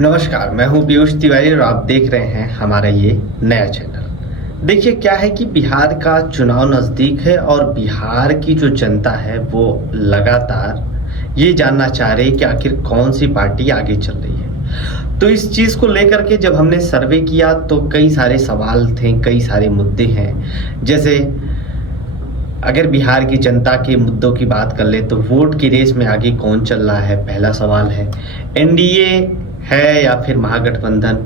नमस्कार, मैं हूं पीयूष तिवारी और आप देख रहे हैं हमारा ये नया चैनल। देखिए क्या है कि बिहार का चुनाव नज़दीक है और बिहार की जो जनता है वो लगातार ये जानना चाह रही है कि आखिर कौन सी पार्टी आगे चल रही है। तो इस चीज़ को लेकर के जब हमने सर्वे किया तो कई सारे सवाल थे, कई सारे मुद्दे हैं। जैसे अगर बिहार की जनता के मुद्दों की बात कर ले तो वोट की रेस में आगे कौन चल रहा है, पहला सवाल है। एनडीए है या फिर महागठबंधन,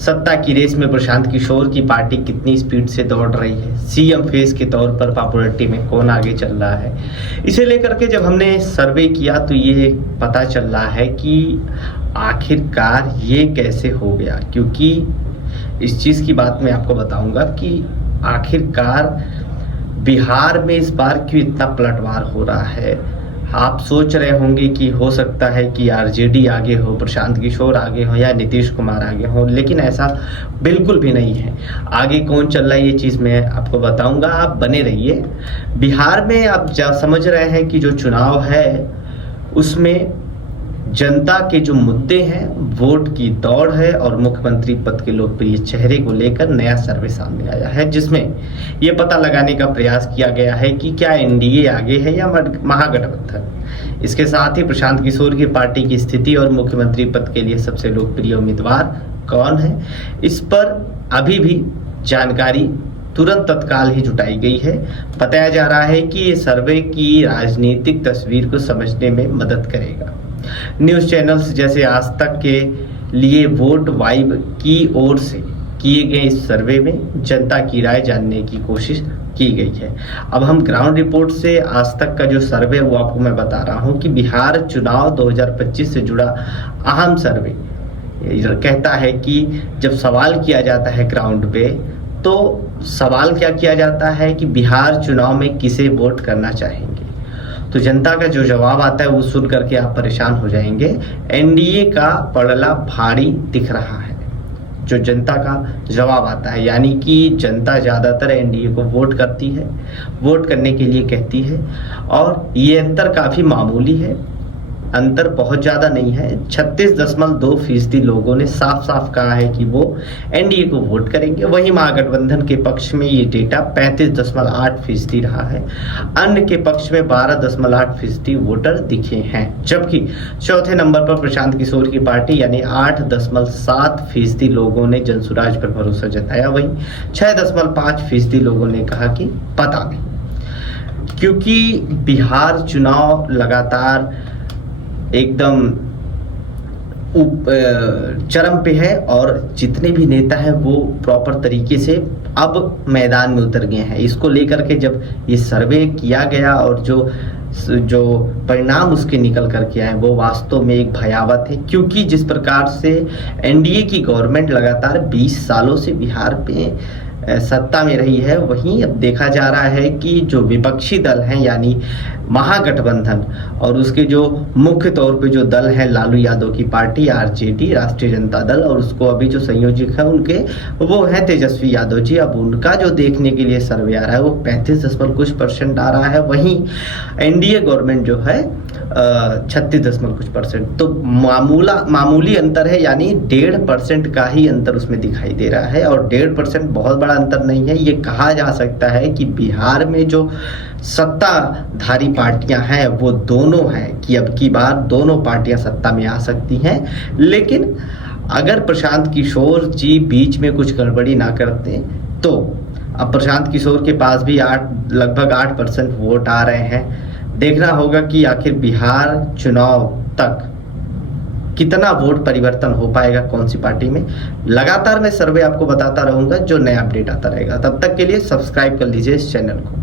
सत्ता की रेस में प्रशांत किशोर की पार्टी कितनी स्पीड से दौड़ रही है, सीएम फेस के तौर पर पॉपुलरिटी में कौन आगे चल रहा है। इसे लेकर के जब हमने सर्वे किया तो ये पता चल रहा है कि आखिरकार ये कैसे हो गया, क्योंकि इस चीज़ की बात मैं आपको बताऊंगा कि आखिरकार बिहार में इस बार क्यों इतना पलटवार हो रहा है। आप सोच रहे होंगे कि हो सकता है कि आरजेडी आगे हो, प्रशांत किशोर आगे हो या नीतीश कुमार आगे हो, लेकिन ऐसा बिल्कुल भी नहीं है। आगे कौन चल रहा है ये चीज़ मैं आपको बताऊंगा, आप बने रहिए। बिहार में आप समझ रहे हैं कि जो चुनाव है उसमें जनता के जो मुद्दे हैं, वोट की दौड़ है और मुख्यमंत्री पद के लोकप्रिय चेहरे को लेकर नया सर्वे सामने आया है, जिसमें यह पता लगाने का प्रयास किया गया है कि क्या एनडीए आगे है या महागठबंधन। इसके साथ ही प्रशांत किशोर की पार्टी की स्थिति और मुख्यमंत्री पद के लिए सबसे लोकप्रिय उम्मीदवार कौन है, इस पर अभी भी जानकारी तुरंत तत्काल ही जुटाई गई है। बताया जा रहा है कि ये सर्वे की राजनीतिक तस्वीर को समझने में मदद करेगा। न्यूज़ चैनल्स जैसे आज तक के लिए वोट वाइब की ओर से किए गए इस सर्वे में जनता की राय जानने की कोशिश की गई है। अब हम ग्राउंड रिपोर्ट से आज तक का जो सर्वे वो आपको मैं बता रहा हूं कि बिहार चुनाव 2025 से जुड़ा अहम सर्वे कहता है कि जब सवाल किया जाता है ग्राउंड पे तो सवाल क्या किया जाता है कि बिहार चुनाव में किसे वोट करना चाहेंगे। तो जनता का जो जवाब आता है वो सुन करके आप परेशान हो जाएंगे। एनडीए का पड़ला भारी दिख रहा है जो जनता का जवाब आता है, यानी कि जनता ज़्यादातर एनडीए को वोट करती है, वोट करने के लिए कहती है। और ये अंतर काफ़ी मामूली है, अंतर बहुत ज़्यादा नहीं है। 36.2% लोगों ने साफ साफ कहा है कि वो एनडीए को वोट करेंगे। वहीं महागठबंधन के पक्ष में ये डेटा 35.8% रहा है। अन्य के पक्ष में 12.8% वोटर दिखे हैं, जबकि चौथे नंबर पर प्रशांत किशोर की पार्टी यानी 8.7% लोगों ने जनसुराज पर भरोसा जताया। वहीं 6.5% लोगों ने कहा कि पता नहीं। क्योंकि बिहार चुनाव लगातार एकदम चरम पे है और जितने भी नेता हैं वो प्रॉपर तरीके से अब मैदान में उतर गए हैं। इसको लेकर के जब ये सर्वे किया गया और जो परिणाम उसके निकल करके आए वो वास्तव में एक भयावह थे, क्योंकि जिस प्रकार से एनडीए की गवर्नमेंट लगातार 20 सालों से बिहार पे सत्ता में रही है, वहीं अब देखा जा रहा है कि जो विपक्षी दल हैं यानी महागठबंधन और उसके जो मुख्य तौर पे जो दल है लालू यादव की पार्टी आरजेडी राष्ट्रीय जनता दल, और उसको अभी जो संयोजक है उनके वो है तेजस्वी यादव जी। अब उनका जो देखने के लिए सर्वे आ रहा है वो 35% आ रहा है। वहीं एनडीए गवर्नमेंट जो है 36% तो मामूली अंतर है, यानी 1.5% का ही अंतर उसमें दिखाई दे रहा है। और 1.5% बहुत बड़ा अंतर नहीं है। ये कहा जा सकता है कि बिहार में जो सत्ताधारी पार्टियां हैं वो दोनों हैं कि अब की बार दोनों पार्टियां सत्ता में आ सकती हैं। लेकिन अगर प्रशांत किशोर जी बीच में कुछ गड़बड़ी ना करते तो अब प्रशांत किशोर के पास भी लगभग 8% वोट आ रहे हैं। देखना होगा कि आखिर बिहार चुनाव तक कितना वोट परिवर्तन हो पाएगा कौन सी पार्टी में। लगातार मैं सर्वे आपको बताता रहूंगा, जो नया अपडेट आता रहेगा। तब तक के लिए सब्सक्राइब कर लीजिए इस चैनल को।